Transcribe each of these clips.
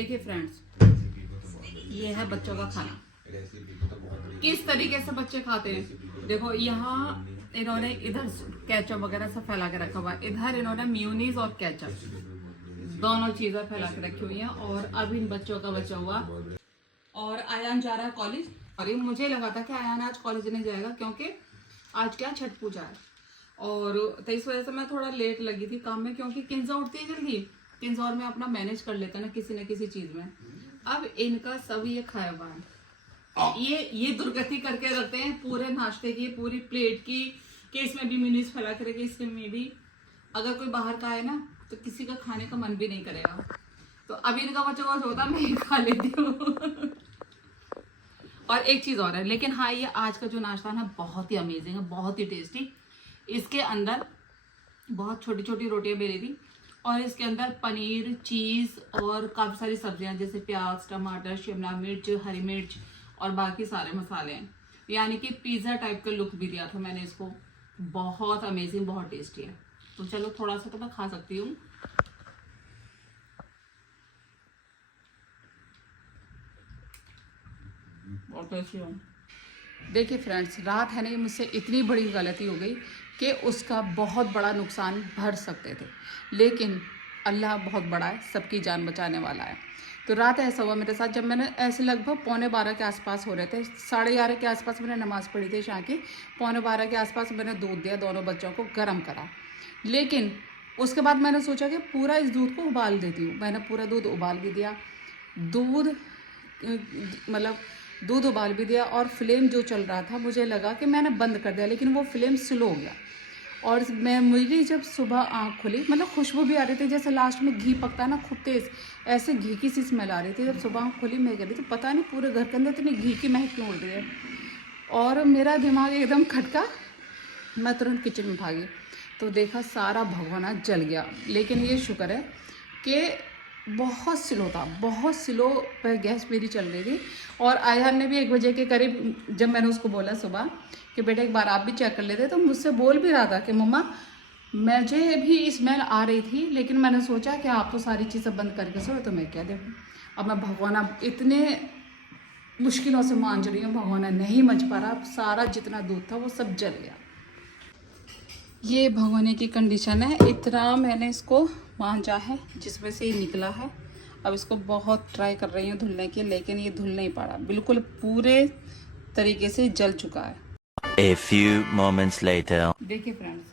देखिए फ्रेंड्स, ये है बच्चों का खाना। किस तरीके से बच्चे खाते हैं देखो, यहाँ इन्होंने इधर केचप वगैरह सब फैला के रखा हुआ है, इधर इन्होंने मेयोनीज और केचप दोनों चीजें फैला के रखी हुई हैं। और अब इन बच्चों का बचा हुआ, और आयान जा रहा है कॉलेज। और ये मुझे लगा था कि आयान आज कॉलेज नहीं जाएगा क्योंकि आज क्या छठ पूजा है, और तो इस वजह से मैं थोड़ा लेट लगी थी काम में, क्योंकि किंजा उठती है जल्दी, किंजा और मैं अपना मैनेज कर लेता ना किसी चीज में। अब इनका सब ये खाया हुआ है, ये दुर्गति करके रखते हैं पूरे नाश्ते की, पूरी प्लेट की, कि इसमें भी मिनीस फैला के रखे, इसमें भी। अगर कोई बाहर का है ना तो किसी का खाने का मन भी नहीं करेगा। तो अभी इनका बच्चों का होता मैं ही खा लेती हूँ। और एक चीज और है, लेकिन हाँ, ये आज का जो नाश्ता है ना बहुत ही अमेजिंग है, बहुत ही टेस्टी। इसके अंदर बहुत छोटी छोटी रोटियां बेली थी, और इसके अंदर पनीर, चीज और काफी सारी सब्जियां जैसे प्याज, टमाटर, शिमला मिर्च, हरी मिर्च और बाकी सारे मसाले हैं। यानी कि पिज्जा टाइप का लुक भी दिया था मैंने इसको। बहुत अमेजिंग, बहुत टेस्टी है। तो चलो थोड़ा सा तो मैं खा सकती हूँ। बहुत टेस्टी है। देखिए फ्रेंड्स, रात है ना, मुझसे इतनी बड़ी गलती हो गई कि उसका बहुत बड़ा नुकसान भर सकते थे, लेकिन अल्लाह बहुत बड़ा है, सबकी जान बचाने वाला है। तो रात ऐसा हुआ मेरे साथ, जब मैंने ऐसे लगभग 11:15 के आसपास हो रहे थे, 11:30 के आसपास मैंने नमाज़ पढ़ी थी शाम की, 11:15 के आसपास मैंने दूध दिया, दोनों बच्चों को गर्म करा। लेकिन उसके बाद मैंने सोचा कि पूरा इस दूध को उबाल देती हूँ। मैंने पूरा दूध उबाल भी दिया, दूध मतलब दूध उबाल भी दिया, और फ्लेम जो चल रहा था मुझे लगा कि मैंने बंद कर दिया, लेकिन वो फ्लेम स्लो हो गया। और मेरी जब सुबह आँख खुली, मतलब खुशबू भी आ रही थी, जैसे लास्ट में घी पकता है ना खूब तेज़, ऐसे घी की सी स्मेल आ रही थी। जब सुबह आँख खुली मैं कह रही थी पता नहीं पूरे घर के अंदर इतनी घी की महक क्यों उड़ रही है, और मेरा दिमाग एकदम खटका। मैं तुरंत किचन में भागी तो देखा सारा भगोना जल गया। लेकिन ये शुक्र है कि बहुत स्लो था, बहुत स्लो पर गैस मेरी चल रही थी। और आयहान ने भी 1 बजे के करीब, जब मैंने उसको बोला सुबह कि बेटा एक बार आप भी चेक कर लेते, तो मुझसे बोल भी रहा था कि मम्मा मुझे भी स्मेल आ रही थी, लेकिन मैंने सोचा कि आप तो सारी चीज़ें बंद करके सोए, तो मैं क्या देखूँ। अब मैं भगवाना इतने मुश्किलों से मांझ रही हूँ, भगवाना नहीं मच पा रहा, सारा जितना दूध था वो सब जल गया। ये भगोने की कंडीशन है, इतना मैंने इसको मांझा है जिसमें से ये निकला है। अब इसको बहुत ट्राई कर रही हूँ धुलने की, लेकिन ये धुल नहीं पा रहा, बिल्कुल पूरे तरीके से जल चुका है। A few moments later. देखिए फ्रेंड्स,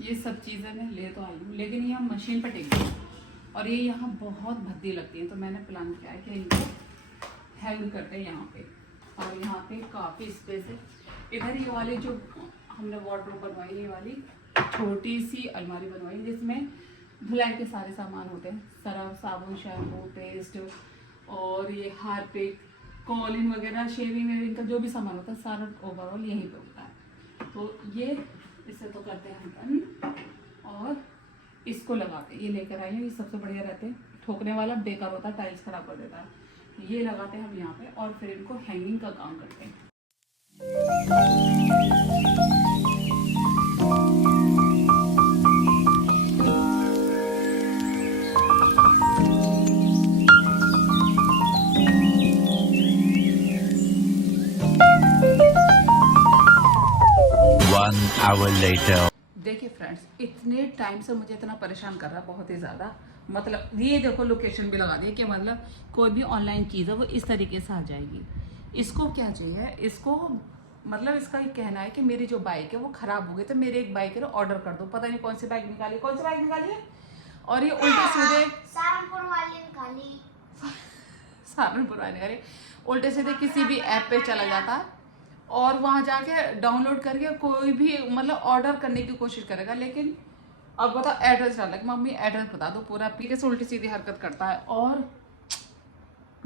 ये सब चीज़ें मैं ले तो आई हूँ, लेकिन ये मशीन पर टिक गई, और ये यहाँ बहुत भद्दी लगती है। तो मैंने प्लान किया है कि इनको हैंग करते हैं यहाँ पे, और यहाँ पे काफ़ी स्पेस है। इधर ये वाली जो हमने वार्डरोब बनवाई, ये वाली छोटी सी अलमारी बनवाई, जिसमें धुलाई के सारे सामान होते हैं, सर्फ, साबुन, शैम्पू, पेस्ट, और ये हार्पिक, कॉलिन वगैरह, शेविंग वेविंग का जो भी सामान होता है सारा ओवरऑल यहीं पे होता है। तो ये इसे तो करते हैं हम बंद, और इसको लगाते हैं। ये लेकर आए हैं, ये सबसे बढ़िया रहते हैं, ठोकने वाला बेकार होता है, टाइल्स खराब कर देता है। ये लगाते हैं हम यहाँ पे, और फिर इनको हैंगिंग का काम करते हैं। One hour later. देखिए फ्रेंड्स, इतने टाइम से मुझे इतना परेशान कर रहा है, बहुत ही ज़्यादा। मतलब ये देखो लोकेशन भी लगा दी कि मतलब कोई भी ऑनलाइन चीज़ है वो इस तरीके से आ जाएगी। इसको क्या चाहिए, इसको मतलब इसका ये कहना है कि मेरी जो बाइक है वो ख़राब हो गई, तो मेरी एक बाइक है ऑर्डर कर दो। पता नहीं कौन सी बाइक निकाली, कौन सी बाइक निकाली है, और ये उल्टे सीधे सहारनपुर वाली निकाली, सहारनपुर वाली निकाली, उल्टे सीधे किसी भी ऐप पे चला जाता है, और वहाँ जाके डाउनलोड करके कोई भी मतलब ऑर्डर करने की कोशिश करेगा। लेकिन अब बताओ एड्रेस डाला कि मम्मी एड्रेस बता दो पूरा, पीछे से उल्टी सीधी हरकत करता है, और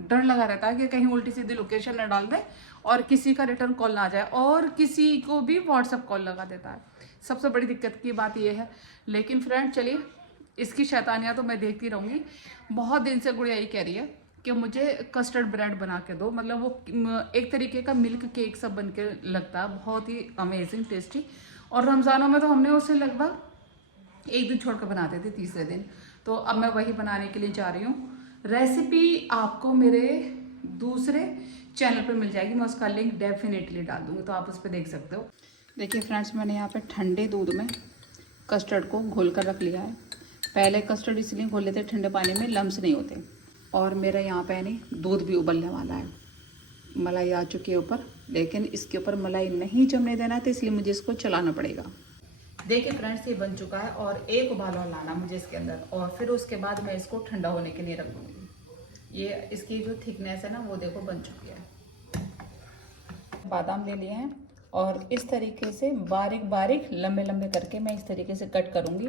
डर लगा रहता है कि कहीं उल्टी सीधी लोकेशन न डाल दे और किसी का रिटर्न कॉल ना आ जाए, और किसी को भी व्हाट्सएप कॉल लगा देता है। सबसे बड़ी दिक्कत की बात यह है। लेकिन फ्रेंड चलिए, इसकी शैतानियाँ तो मैं देखती रहूँगी। बहुत दिन से गुड़िया यही कह रही है कि मुझे कस्टर्ड ब्रेड बना के दो, मतलब वो एक तरीके का मिल्क केक सब बन के लगता है, बहुत ही अमेजिंग टेस्टी। और रमज़ानों में तो हमने उसे लगभग एक दिन छोड़ कर बनाते थे, तीसरे दिन। तो अब मैं वही बनाने के लिए जा रही हूँ। रेसिपी आपको मेरे दूसरे चैनल पर मिल जाएगी, मैं उसका लिंक डेफिनेटली डाल दूँगी, तो आप उस पर देख सकते हो। देखिए फ्रेंड्स, मैंने यहाँ पे ठंडे दूध में कस्टर्ड को घोल कर रख लिया है। पहले कस्टर्ड इसलिए घोल लेते ठंडे पानी में, लम्स नहीं होते। और मेरा यहाँ पे नहीं दूध भी उबलने वाला है, मलाई आ चुकी है ऊपर, लेकिन इसके ऊपर मलाई नहीं जमने देना है, तो इसलिए मुझे इसको चलाना पड़ेगा। देखिए फ्रेंड्स, ये बन चुका है और एक उबाल और लाना मुझे इसके अंदर, और फिर उसके बाद मैं इसको ठंडा होने के लिए रख दूँगी। ये इसकी जो थिकनेस है ना, वो देखो बन चुकी है। बादाम ले लिए हैं और इस तरीके से बारीक बारीक लंबे लंबे करके मैं इस तरीके से कट करूँगी।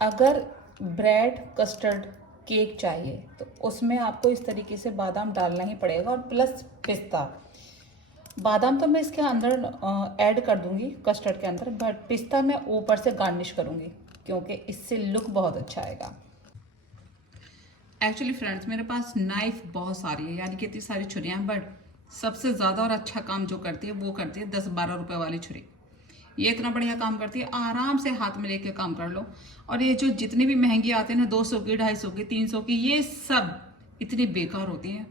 अगर ब्रेड कस्टर्ड केक चाहिए तो उसमें आपको इस तरीके से बादाम डालना ही पड़ेगा, और प्लस पिस्ता। बादाम तो मैं इसके अंदर ऐड कर दूंगी कस्टर्ड के अंदर, बट पिस्ता मैं ऊपर से गार्निश करूंगी क्योंकि इससे लुक बहुत अच्छा आएगा। एक्चुअली फ्रेंड्स, मेरे पास नाइफ बहुत सारी है, यानी कि इतनी सारी छुरियाँ हैं, बट सबसे ज़्यादा और अच्छा काम जो करती है वो करती है 10-12 रुपए वाली छुरी। ये इतना बढ़िया काम करती है, आराम से हाथ में लेके काम कर लो। और ये जो जितनी भी महंगी आते हैं ना, 200 की, 250 की, 300 की, ये सब इतनी बेकार होती हैं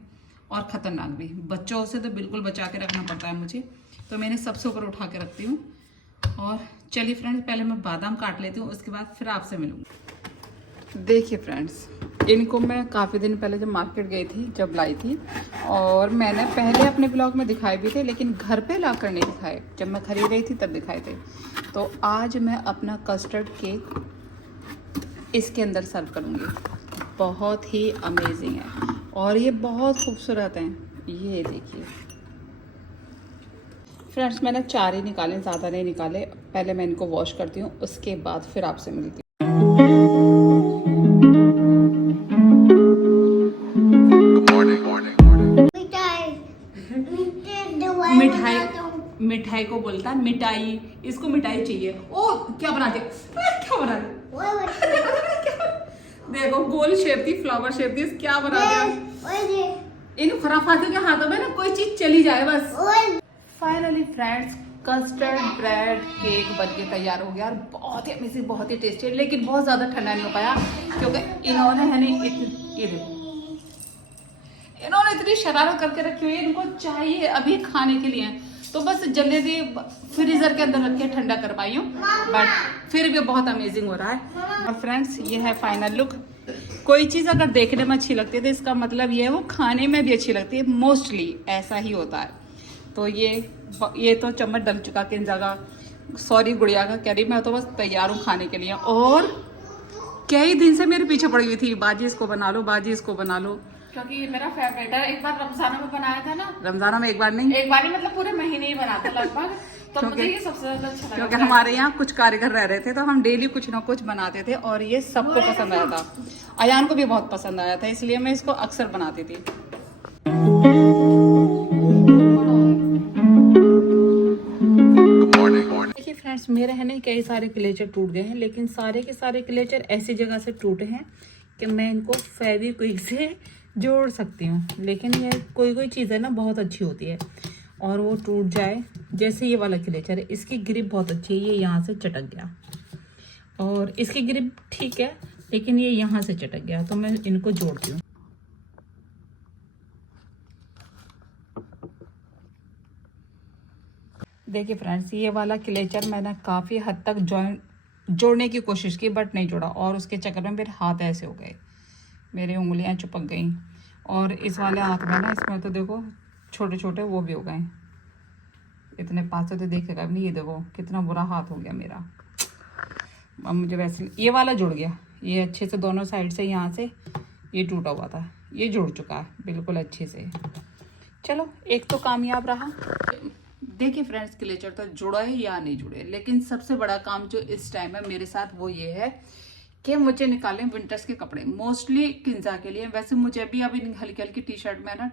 और ख़तरनाक भी। बच्चों से तो बिल्कुल बचा के रखना पड़ता है मुझे, तो मैंने सबसे ऊपर उठा के रखती हूँ। और चलिए फ्रेंड्स, पहले मैं बादाम काट लेती हूँ, उसके बाद फिर आपसे मिलूँगी। देखिए फ्रेंड्स, इनको मैं काफ़ी दिन पहले जब मार्केट गई थी, जब लाई थी, और मैंने पहले अपने ब्लॉग में दिखाए भी थे, लेकिन घर पे लाकर नहीं दिखाए, जब मैं खरीद रही थी तब दिखाए थे। तो आज मैं अपना कस्टर्ड केक इसके अंदर सर्व करूँगी। बहुत ही अमेजिंग है और ये बहुत खूबसूरत हैं। ये देखिए फ्रेंड्स, मैंने 4 ही निकाले, ज़्यादा नहीं निकाले। पहले मैं इनको वॉश करती हूँ, उसके बाद फिर आपसे मिलती हूँ। मिठाई को बोलता है मिठाई, इसको मिठाई चाहिए। ओ क्या बना दे, क्या बना दे देखो, गोल शेप थी, फ्लावर शेप थी, क्या बना दिया। इन खराफातियों के हाथों में ना कोई चीज चली जाए बस। Finally friends, custard bread cake बन के तैयार हो गया और बहुत ही अमेजिंग, बहुत ही टेस्टी, लेकिन बहुत ज्यादा ठंडा नहीं हो पाया क्योंकि इन्होंने है नहीं, ये देखो इन्होंने इतनी शरारत करके रखी हुई है, इनको चाहिए अभी खाने के लिए, तो बस जल्दी फ्रीजर के अंदर रख के ठंडा कर पाई हूँ, बट फिर भी बहुत अमेजिंग हो रहा है। और फ्रेंड्स, ये है फाइनल लुक। कोई चीज़ अगर देखने में अच्छी लगती है तो इसका मतलब ये है वो खाने में भी अच्छी लगती है, मोस्टली ऐसा ही होता है। तो ये तो चम्मच डल चुका किन जगह, सॉरी गुड़िया का कह रही, मैं तो बस तैयार हूँ खाने के लिए। और कई दिन से मेरे पीछे पड़ी हुई थी, बाजी इसको बना लो, बाजी इसको बना लो, क्योंकि ये मेरा फेवरेट है। एक बार रमजाना में बनाया था ना, रमजाना में एक बार नहीं, एक बार ही मतलब पूरे महीने ही बनाते लगभग, तो मुझे ये सबसे ज्यादा अच्छा लगा। क्योंकि हमारे यहाँ कुछ कारीगर रह रहे थे, तो हम डेली कुछ ना कुछ बनाते थे और ये सबको पसंद आया था। अयान को भी बहुत पसंद आया था, इसलिए मैं इसको अक्सर बनाती थी। देखिए फ्रेंड्स, मेरे है ना कई सारे क्लेचर टूट गए हैं, लेकिन सारे के सारे क्लेचर ऐसी जगह से टूटे हैं कि मैं इनको फेविक्विक से जोड़ सकती हूँ। लेकिन ये कोई चीज़ है ना बहुत अच्छी होती है और वो टूट जाए, जैसे ये वाला क्लेचर है, इसकी ग्रिप बहुत अच्छी है, ये यहाँ से चटक गया, और इसकी ग्रिप ठीक है लेकिन ये यहाँ से चटक गया, तो मैं इनको जोड़ती हूँ। देखिए फ्रेंड्स, ये वाला क्लेचर मैंने काफ़ी हद तक जोड़ने की कोशिश की, बट नहीं जोड़ा, और उसके चक्कर में मेरे हाथ ऐसे हो गए, मेरी उंगलियां चिपक गई। और इस वाले हाथ में ना, इसमें तो देखो छोटे छोटे वो भी हो गए, इतने पास से तो देखेगा नहीं, ये देखो कितना बुरा हाथ हो गया मेरा। अब मुझे वैसे ये वाला जुड़ गया, ये अच्छे से दोनों साइड से, यहाँ से ये टूटा हुआ था, ये जुड़ चुका है बिल्कुल अच्छे से। चलो, एक तो कामयाब रहा। देखिए फ्रेंड्स, क्लेचर तो जुड़ा है या नहीं जुड़े, लेकिन सबसे बड़ा काम जो इस टाइम है मेरे साथ वो ये है कि मुझे निकाले विंटर्स के कपड़े, मोस्टली किंजा के लिए। वैसे मुझे भी अभी हल्की हल्की टी शर्ट में ना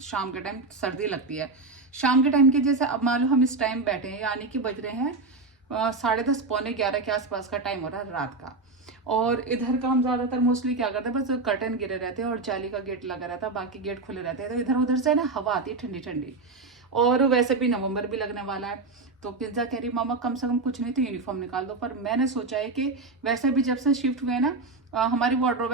शाम के टाइम सर्दी लगती है, शाम के टाइम के जैसे अब मान लो हम इस टाइम बैठे हैं, यानी कि बज रहे हैं 10:30 पौने 11 के आसपास का टाइम हो रहा है रात का। और इधर का हम ज़्यादातर मोस्टली क्या करते हैं, बस कर्टन गिरे रहते हैं और जाली का गेट लगा रहता है, बाकी गेट खुले रहते हैं, तो इधर उधर से ना हवा आती है ठंडी ठंडी, और वैसे भी नवंबर भी लगने वाला है, तो किंजा कह रही मामा कम से कम कुछ नहीं तो यूनिफॉर्म निकाल दो। पर मैंने सोचा है कि वैसे भी जब से शिफ्ट हुए ना हमारी वार्डरोब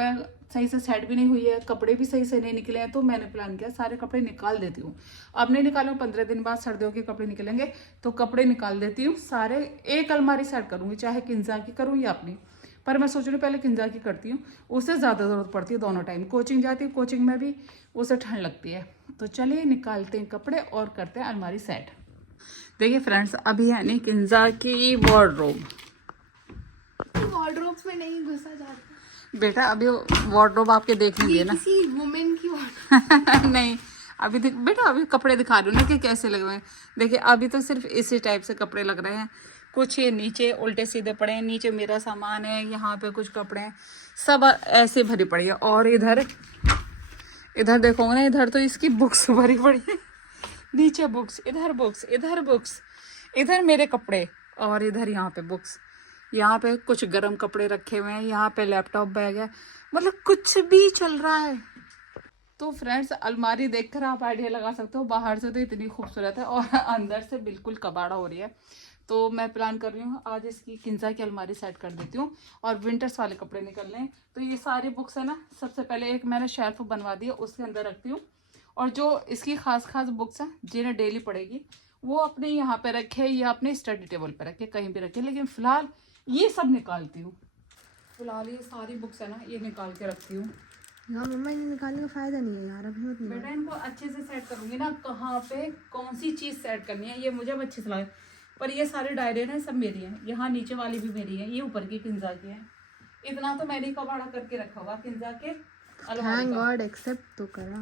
सही से सेट भी नहीं हुई है, कपड़े भी सही से नहीं निकले हैं, तो मैंने प्लान किया सारे कपड़े निकाल देती हूँ। अब नहीं निकालूँ, 15 दिन बाद सर्दियों के कपड़े निकलेंगे, तो कपड़े निकाल देती हूँ सारे, एक अलमारी सेट करूँगी, चाहे किंजा की करूँ या अपनी। पर मैं सोच रही हूँ पहले किंजा की करती हूँ, उससे ज़्यादा ज़रूरत पड़ती है दोनों टाइम। कोचिंग जाती हूँ, कोचिंग में भी उसे ठंड लगती है। तो चलिए निकालते हैं कपड़े और करते हैं अलमारी सेट। देखिए फ्रेंड्स, अभी है नहीं किंजा की वार्डरोब। वार्डरोब में नहीं घुसा जाता बेटा, अभी वार्डरोब आपके देख लीजिए ना। किसी वुमेन की वार्डरोब नहीं, अभी बेटा अभी कपड़े दिखा रही हूँ ना कि कैसे लग रहे हैं। देखिए अभी तो सिर्फ इसी टाइप से कपड़े लग रहे हैं। कुछ ये नीचे उल्टे सीधे पड़े हैं, नीचे मेरा सामान है, यहाँ पे कुछ कपड़े हैं, सब ऐसे भरी पड़ी है। और इधर देखोगे ना, इधर तो इसकी बुक्स भरी पड़ी है, नीचे बुक्स, इधर बुक्स, इधर बुक्स, इधर मेरे कपड़े, और इधर यहाँ पे बुक्स, यहाँ पे कुछ गर्म कपड़े रखे हुए हैं, यहाँ पे लैपटॉप बैग है, मतलब कुछ भी चल रहा है। तो फ्रेंड्स, अलमारी देखकर आप आइडिया लगा सकते हो, बाहर से तो इतनी खूबसूरत है और अंदर से बिल्कुल कबाड़ा हो रही है। तो मैं प्लान कर रही हूँ आज इसकी किंजा की अलमारी सेट कर देती हूँ और विंटर्स वाले कपड़े निकलने हैं। तो ये सारी बुक्स है ना, सबसे पहले एक मैंने शेल्फ बनवा दी है, उसके अंदर रखती हूँ। और जो इसकी खास बुक्स हैं जिन्हें डेली पढ़ेगी, वो अपने यहाँ पे रखे या अपने स्टडी टेबल पे रखे, कहीं भी रखे। लेकिन फिलहाल ये सब निकालती हूँ। फिलहाल ये सारी बुक्स है ना, ये निकाल के रखती हूँ। हाँ मम्मा, इन्हें निकालने का फायदा नहीं है यार, अभी मत निकाल। बेटा इनको अच्छे से सेट करूंगी ना, कहाँ पे कौन सी चीज़ सेट करनी है ये मुझे अब अच्छी सलाह है। पर ये सारी डायरी ना सब मेरी हैं, यहाँ नीचे वाली भी मेरी है, ये ऊपर की किंजा की है। इतना तो मैंने कबाड़ा करके रखा हुआ किंजा के अलमारी थैंक का। गॉड एक्सेप्ट तो करा।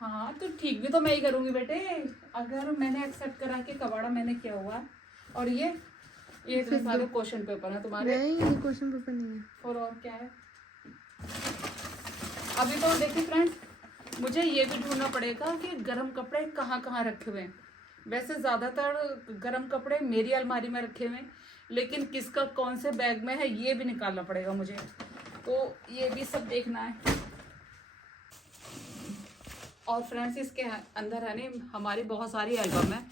हाँ तो ठीक भी तो मैं ही करूंगी बेटे, अगर मैंने एक्सेप्ट करा के कबाड़ा मैंने किया हुआ है। और ये इतने सारे क्वेश्चन पेपर है तुम्हारे। नहीं, ये क्वेश्चन पेपर नहीं है। और क्या है अभी तो देखिए फ्रेंड्स, मुझे ये भी ढूंढना पड़ेगा कि गर्म कपड़े कहाँ कहाँ रखे हुए हैं। वैसे ज़्यादातर गर्म कपड़े मेरी अलमारी में रखे हुए हैं, लेकिन किसका कौन से बैग में है ये भी निकालना पड़ेगा मुझे। तो ये भी सब देखना है। और फ्रेंड्स, इसके अंदर है ना हमारी बहुत सारी एल्बम है,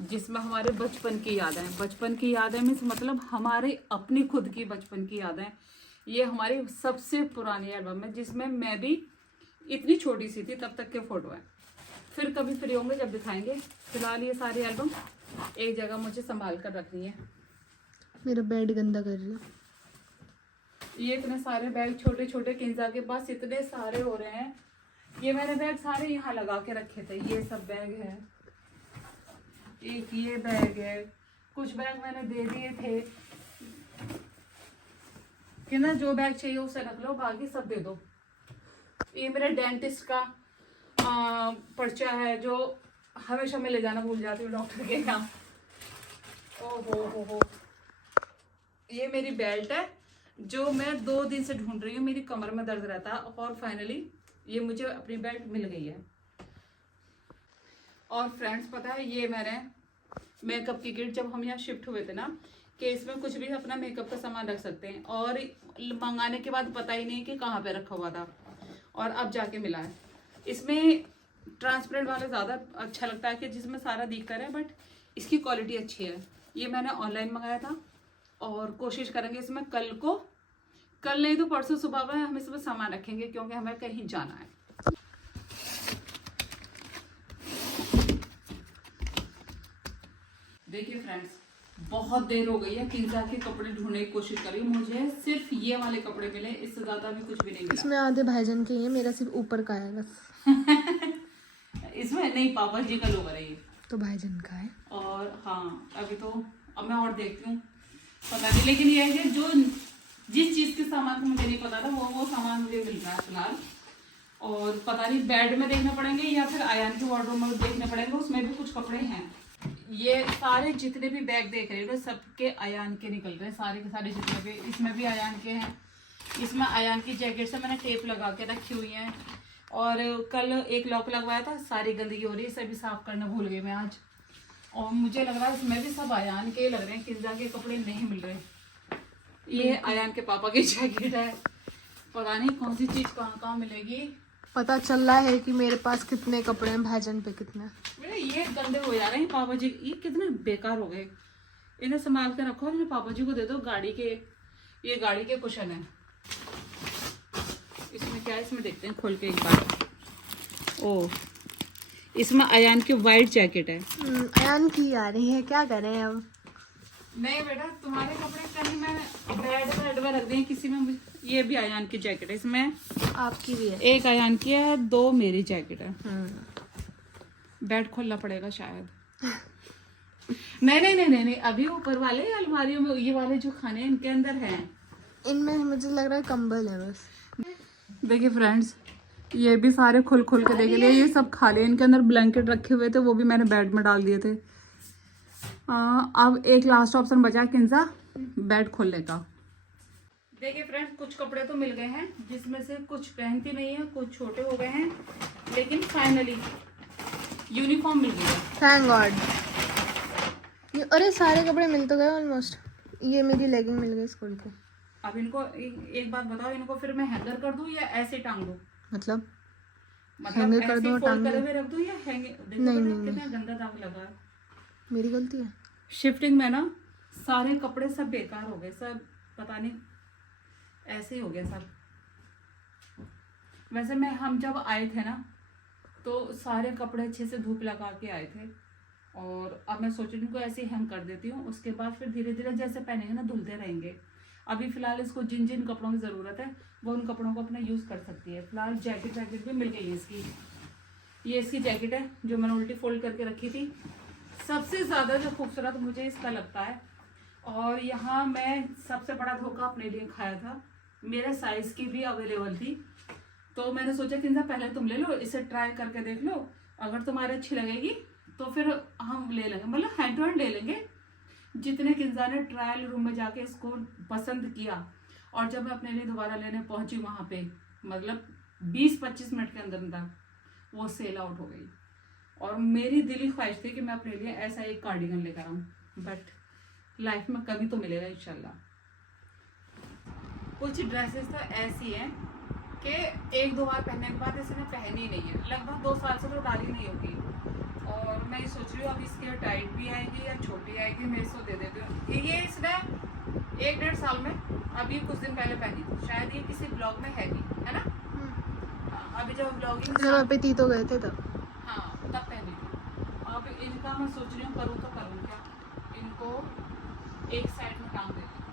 जिसमें हमारे बचपन की यादें हैं। बचपन की यादें मीन्स मतलब हमारी अपनी खुद की बचपन की यादें। ये हमारी सबसे पुरानी एल्बम है, जिसमें मैं भी इतनी छोटी सी थी तब तक के फ़ोटो हैं। फिर कभी फ्री होंगे जब दिखाएंगे। फिलहाल ये सारी एल्बम एक जगह मुझे संभाल कर रखनी है। मेरा बेड गंदा कर रही है। ये इतने सारे बैग छोटे छोटे किंजा के पास इतने सारे हो रहे हैं। ये मैंने बैग सारे यहाँ लगा के रखे थे। ये सब बैग है, एक ये बैग है, कुछ बैग मैंने दे दिए थे कि ना जो बैग चाहिए उसे रख लो, बाकी सब दे दो। ये मेरे डेंटिस्ट का पर्चा है जो हमेशा मैं ले जाना भूल जाती हूँ डॉक्टर के यहाँ। ओ हो। ये मेरी बेल्ट है जो मैं 2 दिन से ढूंढ रही हूँ, मेरी कमर में दर्द रहता है और फाइनली ये मुझे अपनी बेल्ट मिल गई है। और फ्रेंड्स पता है, ये मैंने मेकअप की किट जब हम यहाँ शिफ्ट हुए थे ना, कि इसमें कुछ भी अपना मेकअप का सामान रख सकते हैं, और मंगाने के बाद पता ही नहीं कि कहाँ पे रखा हुआ था, और अब जाके मिला है। इसमें ट्रांसपेरेंट वाला ज़्यादा अच्छा लगता है कि जिसमें सारा दिखता है, बट इसकी क्वालिटी अच्छी है। ये मैंने ऑनलाइन मंगाया था और कोशिश करेंगे इसमें कल नहीं तो परसों सुबह में हम इसमें सामान रखेंगे, क्योंकि हमें कहीं जाना है। देखिए फ्रेंड्स, बहुत देर हो गई है, किंजा के कपड़े ढूंढने की कोशिश करी, मुझे सिर्फ ये वाले कपड़े मिले, इससे ज्यादा भी कुछ भी नहीं मिला। इसमें आधे भाईजान के हैं, मेरा सिर्फ ऊपर का है बस। इसमें नहीं, पापा जी का लोवर है ये, तो भाईजान का है। और हाँ अभी तो अब मैं और देखती हूँ, पता नहीं। लेकिन ये है कि जो जिस चीज के सामान को मुझे नहीं पता था वो सामान मुझे मिल रहा है फिलहाल। और पता नहीं बेड में देखने पड़ेंगे या फिर आयान के वार्डरोब में देखने पड़ेंगे, उसमें भी कुछ कपड़े हैं। ये सारे जितने भी बैग देख रहे हो सबके आयान के निकल रहे हैं, सारे के सारे जितने भी। इसमें भी आयान के हैं। इसमें आयान की जैकेट से मैंने टेप लगा के रखी हुई है। और कल एक लॉक लगवाया था, सारी गंदगी हो रही है, इसे भी साफ करना भूल गई मैं आज। और मुझे लग रहा है इसमें भी सब आयान के लग रहे हैं, किंजा के कपड़े नहीं मिल रहे। ये आयान के पापा की जैकेट है, पता नहीं कौन सी चीज़ कहाँ कहाँ मिलेगी। पता चल रहा है कि मेरे पास कितने कपड़े हैं, भाईजान पे कितने। मेरे ये गंदे हो जा रहे हैं पापा जी, ये कितने बेकार हो गए। इन्हें संभाल के रखो, इन्हें पापा जी को दे दो। गाड़ी के, ये गाड़ी के कुशन है। इसमें क्या है, इसमें देखते हैं खोल के एक बार। ओ, इसमें अयान की वाइट जैकेट है। अयान की आ रही है, क्या करें अब। नहीं बेटा, तुम्हारे कपड़े कहीं मैं बेड में रख दिए किसी में। ये भी अयान की जैकेट है, इसमें आपकी भी है। एक अयान की है, 2 मेरी जैकेट है। बेड खोलना पड़ेगा शायद। नहीं नहीं नहीं नहीं नहीं, अभी ऊपर वाले अलमारियों में ये वाले जो खाने हैं इनके अंदर हैं। इनमें मुझे लग रहा है कंबल है बस। देखिए फ्रेंड्स, ये भी सारे खुल के देख लिए, ये सब खाली। इनके अंदर ब्लैंकेट रखे हुए थे, वो भी मैंने बेड में डाल दिए थे। अब एक लास्ट ऑप्शन बचा किंजा, बेड खोलने का। देखिए फ्रेंड्स, कुछ कपड़े तो मिल गए हैं, जिसमें से कुछ पहनती नहीं है, कुछ छोटे हो गए हैं, लेकिन फाइनली यूनिफॉर्म मिल गई है। Thank God. अरे सारे कपड़े मिल तो गए ऑलमोस्ट। ये मेरी लेगिंग मिल गई स्कूल की। अब इनको एक बात बताओ, इनको फिर मैं हैंगर कर दूं या ऐसे टांग दूं? मतलब हैंगर कर दूं, टांग करे हुए रख दूं या हैंगे? देखो नहीं, कितना गंदा दाग लगा है। मेरी गलती है। शिफ्टिंग में ना सारे कपड़े सब बेकार हो गए, सब पता नहीं ऐसे ही हो गया सब। वैसे हम जब आए थे ना, तो सारे कपड़े अच्छे से धूप लगा के आए थे, और अब मैं सोच रही हूँ ऐसे ही हैंग कर देती हूँ। उसके बाद फिर धीरे धीरे जैसे पहनेंगे ना, धुलते रहेंगे। अभी फिलहाल इसको जिन जिन कपड़ों की ज़रूरत है वो उन कपड़ों को अपना यूज़ कर सकती है। फिलहाल जैकेट भी मिल गई है इसकी। ये इसकी जैकेट है जो मैंने उल्टी फोल्ड करके रखी थी। सबसे ज़्यादा जो खूबसूरत मुझे इसका लगता है, और यहाँ मैं सबसे बड़ा धोखा अपने लिए खाया था, मेरे साइज़ की भी अवेलेबल थी। तो मैंने सोचा कि पहले तुम ले लो, इसे ट्राई करके देख लो, अगर तुम्हारे अच्छी लगेगी तो फिर हम ले लेंगे, मतलब हैंड टू हैंड ले लेंगे। जितने किंजा ने ट्रायल रूम में जाके इसको पसंद किया, और जब मैं अपने लिए दोबारा लेने पहुंची वहां पे, मतलब 20-25 मिनट के अंदर वो सेल आउट हो गई। और मेरी दिली ख्वाहिश थी कि मैं अपने लिए ऐसा एक कार्डिगन लेकर आऊँ, बट लाइफ में कभी तो मिलेगा इंशाल्लाह। कुछ ड्रेसेस तो ऐसी हैं कि 1-2 बार पहनने के बाद इसने पहनी ही नहीं है, लगभग 2 साल से तो डाली नहीं होगी। और मैं ये सोच रही हूँ अब इसकी टाइट भी आएगी या छोटी आएगी, मैं इसको दे देती हूँ। ये इसने 1-1.5 साल में अभी कुछ दिन पहले पहनी थी, शायद ये किसी ब्लॉग में है भी, है ना? अभी जब ब्लॉगिंग जब पे तो गए थे तब, हाँ तब पहनी थी। अब इनका मैं सोच रही हूँ करूँ तो करूँ क्या, इनको एक साइड में टांग देती हूँ।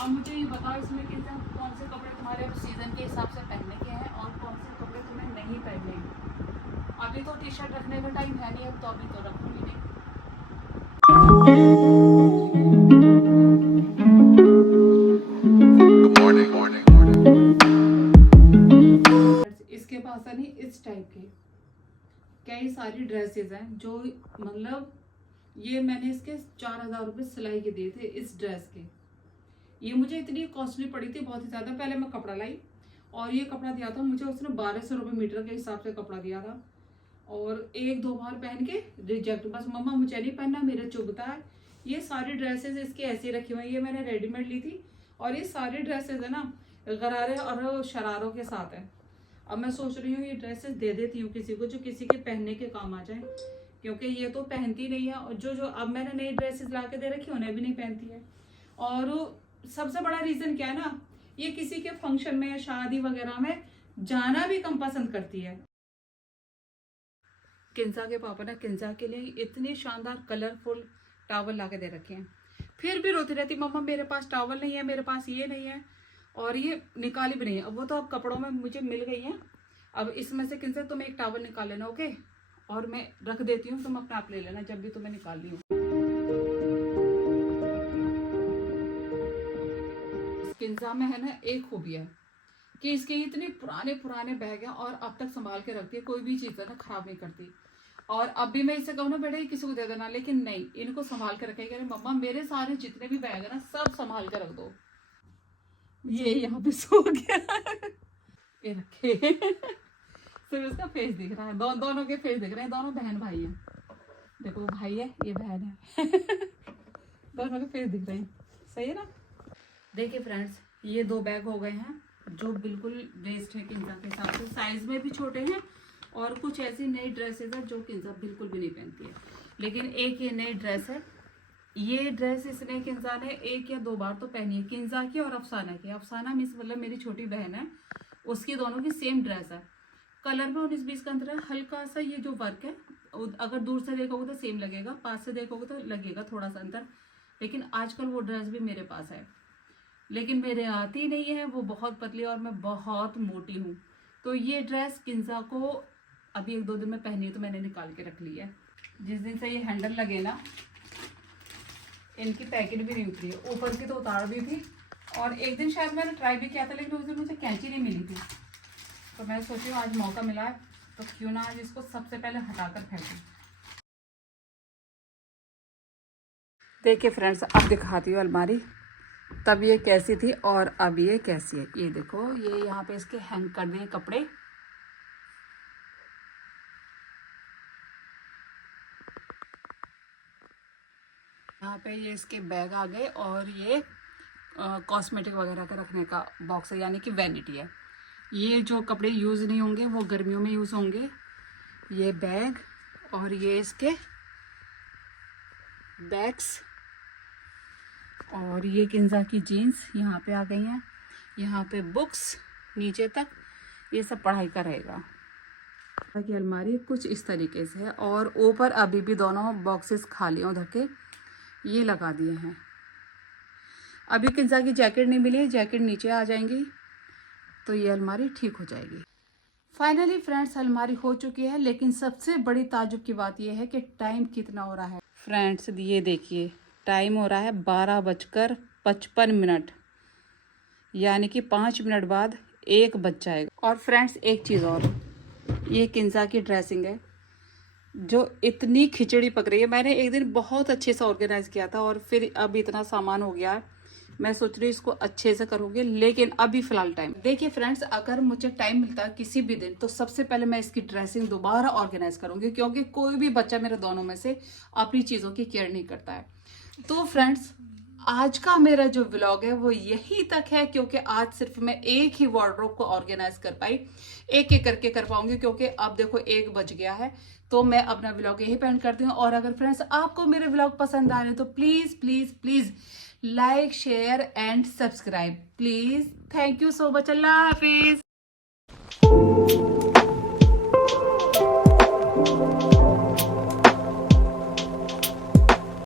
अब मुझे ये बताओ इसमें कि कौन से कपड़े तुम्हारे सीजन के हिसाब से पहनने के हैं और कौन से कपड़े तुम्हें नहीं पहनने हैं। अभी तो टी शर्ट रखने का टाइम है नहीं, अब तो अभी तो रखूंगी नहीं। इसके पास है नहीं इस टाइप के कई सारी ड्रेसेस हैं, जो मतलब ये मैंने इसके 4000 रुपये सिलाई के दिए थे इस ड्रेस के। ये मुझे इतनी कॉस्टली पड़ी थी, बहुत ही ज़्यादा। पहले मैं कपड़ा लाई, और ये कपड़ा दिया था मुझे उसने 1200 रुपये मीटर के हिसाब से कपड़ा दिया था, और 1-2 बार पहन के रिजेक्ट, बस मम्मा मुझे नहीं पहनना, मेरे चुभता है। ये सारी ड्रेसेस इसकी ऐसी रखी हुई है, ये मैंने रेडीमेड ली थी, और ये सारी ड्रेसेस है ना गरारे और शरारों के साथ है। अब मैं सोच रही हूँ ये ड्रेसेस दे देती हूँ किसी को, जो किसी के पहनने के काम आ जाए, क्योंकि ये तो पहनती नहीं है, और जो अब मैंने नई ड्रेसेस ला के दे रखी है उन्हें भी नहीं पहनती है। और सबसे बड़ा रीजन क्या है ना, ये किसी के फंक्शन में, शादी वगैरह में जाना भी कम पसंद करती है। किंजा के पापा ने किंजा के लिए इतने शानदार कलरफुल टॉवल ला के दे रखे हैं, फिर भी रोती रहती, मम्मा मेरे पास टॉवल नहीं है, मेरे पास ये नहीं है, और ये निकाली भी नहीं है। अब वो तो अब कपड़ों में मुझे मिल गई है। अब इसमें से किंजा तुम एक टॉवल निकाल लेना, ओके? और मैं रख देती हूँ, तुम अपना आप ले लेना जब भी तुम्हें निकालनी हो। किंजा में है ना एक खूबी है कि इसके इतने पुराने पुराने बैग हैं, और अब तक संभाल के रखती है, कोई भी चीज़ है ना खराब नहीं करती। और अब भी मैं इससे कहूँ ना बेटा किसी को दे देना, लेकिन नहीं, इनको संभाल के रखेगी। अरे मम्मा मेरे सारे जितने भी बैग है ना सब संभाल के रख दो। ये यहाँ पे सो गया ये रखे सिर्फ इसका फेस दिख रहा है, दोनों के फेस दिख रहे हैं, दोनों बहन भाई हैं। देखो वो भाई है, ये बहन है दोनों के फेस दिख रहे हैं, सही है ना? देखिए फ्रेंड्स, ये 2 बैग हो गए हैं जो बिल्कुल वेस्ट है किंजा के हिसाब से, साइज में भी छोटे हैं। और कुछ ऐसी नई ड्रेसेस है जो किंजा बिल्कुल भी नहीं पहनती है, लेकिन एक ये नई ड्रेस है। ये ड्रेस इसने किंजा ने 1 या 2 बार तो पहनी है, किंजा की और अफसाना की। अफसाना मीन्स मतलब मेरी छोटी बहन है, उसकी दोनों की सेम ड्रेस है। कलर में 19-20 का अंतर है। हल्का सा ये जो वर्क है, अगर दूर से देखोगे तो सेम लगेगा, पास से देखोगे तो लगेगा थोड़ा सा अंतर। लेकिन आजकल वो ड्रेस भी मेरे पास है, लेकिन मेरे आती नहीं है, वो बहुत पतली और मैं बहुत मोटी हूँ। तो ये ड्रेस किंजा को अभी 1-2 दिन में पहनी है, तो मैंने निकाल के रख ली है। जिस दिन से ये हैंडल लगे ना, इनकी पैकेट भी नहीं उतरी है, ऊपर की तो उतार दी थी। और एक दिन शायद मैंने ट्राई भी किया था, लेकिन उस दिन मुझे कैंची नहीं मिली थी। तो मैं सोची आज मौका मिला है तो क्यों ना आज इसको सबसे पहले हटाकर फेंकूं। देखिए फ्रेंड्स, अब दिखाती हूँ अलमारी। तब ये कैसी थी और अब ये कैसी है। ये देखो, ये यहाँ पे इसके हैंग कर दिए कपड़े। यहाँ पे ये इसके बैग आ गए और ये कॉस्मेटिक वगैरह का रखने का बॉक्स है, यानी कि वैनिटी है। ये जो कपड़े यूज़ नहीं होंगे वो गर्मियों में यूज़ होंगे। ये बैग और ये इसके बैग्स और ये किंजा की जीन्स यहाँ पे आ गई हैं। यहाँ पे बुक्स नीचे तक, ये सब पढ़ाई का रहेगा। की अलमारी कुछ इस तरीके से है और ऊपर अभी भी दोनों बॉक्सेस खाली हैं, ढके ये लगा दिए हैं। अभी किंजा की जैकेट नहीं मिली, जैकेट नीचे आ जाएंगी तो ये अलमारी ठीक हो जाएगी। फाइनली फ्रेंड्स, अलमारी हो चुकी है, लेकिन सबसे बड़ी ताजुब की बात यह है कि टाइम कितना हो रहा है। फ्रेंड्स ये देखिए, टाइम हो रहा है 12:55, यानी कि 5 मिनट बाद 1 बज जाएगा। और फ्रेंड्स एक चीज़ और, ये किंजा की ड्रेसिंग है जो इतनी खिचड़ी पक रही है। मैंने एक दिन बहुत अच्छे से ऑर्गेनाइज किया था और फिर अब इतना सामान हो गया है, मैं सोच रही हूँ इसको अच्छे से करूँगी, लेकिन अभी फ़िलहाल टाइम। देखिए फ्रेंड्स, अगर मुझे टाइम मिलता है किसी भी दिन तो सबसे पहले मैं इसकी ड्रेसिंग दोबारा ऑर्गेनाइज करूँगी, क्योंकि कोई भी बच्चा मेरे दोनों में से अपनी चीज़ों की केयर नहीं करता है। तो फ्रेंड्स आज का मेरा जो व्लॉग है वो यही तक है, क्योंकि आज सिर्फ मैं एक ही वार्डरोब को ऑर्गेनाइज कर पाई, एक एक करके कर पाऊंगी, क्योंकि अब देखो 1 बज गया है। तो मैं अपना व्लॉग यही पेंड करती हूँ। और अगर फ्रेंड्स आपको मेरे व्लॉग पसंद आ रहे हैं तो please please please like, share and subscribe please. Thank you so much. अल्लाह हाफिज़।